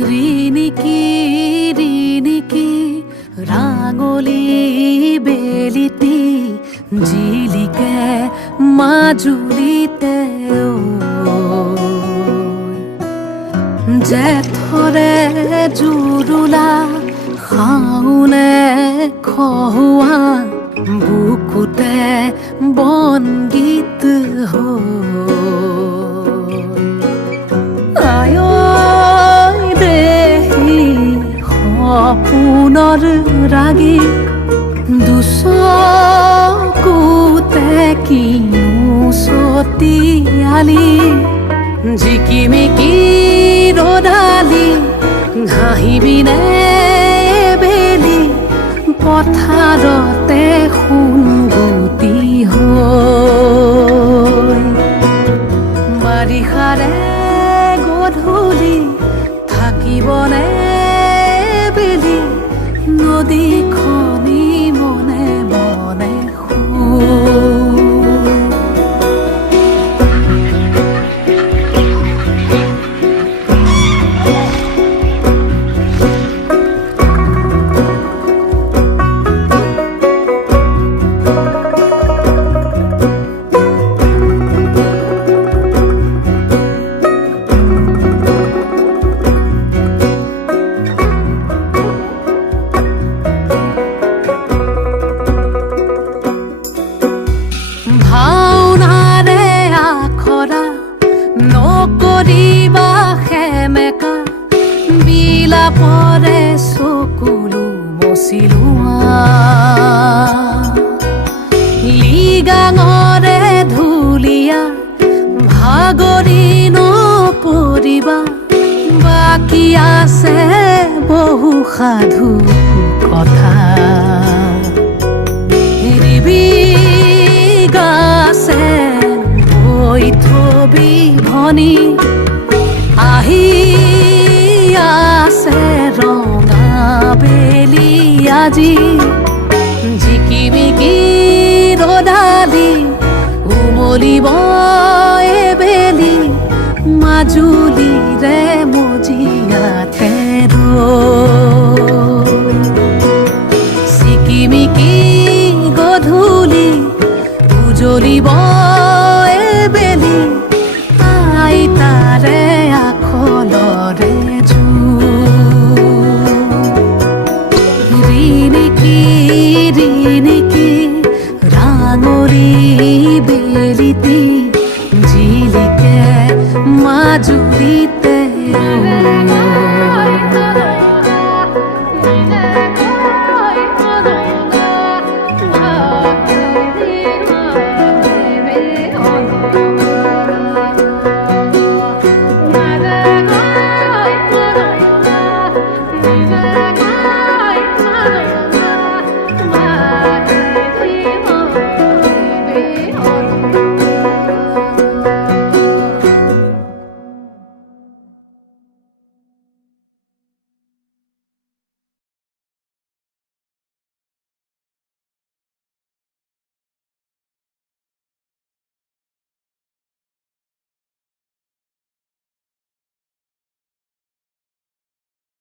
ৰিণিকি ৰিণিকি ৰাঙলী বেলিটি জিলিকে মাজুলীতে জেঠৰে জুৰুলা শাওনে খহুৱা বুকুতে বনগীত আয় দেহি সপোনৰ ৰাগী দুচকুতে কিনো চতিয়ালি জিকিমিকি ৰদালি ঘাঁহিবিনে বেলি পথাৰতে সোণগুটি হৈ বাৰিষাৰে গধূলি থাকিবনে বেলি নদীখনি মনে মনে ভাওনাৰে আখৰা নকৰিবা সেমেকা বিলাপৰে চকুলো মচিলোৱা লিগাঙৰে ধুলীয়া ভাগৰি নপৰিবা বাকী আছে বহু সাধু কথা গাছে বৈ থবি ভনী আহি আছে ৰঙা বেলি আজি জিকিমিকি ৰদালি উমলিব বেলি মাজুলীৰে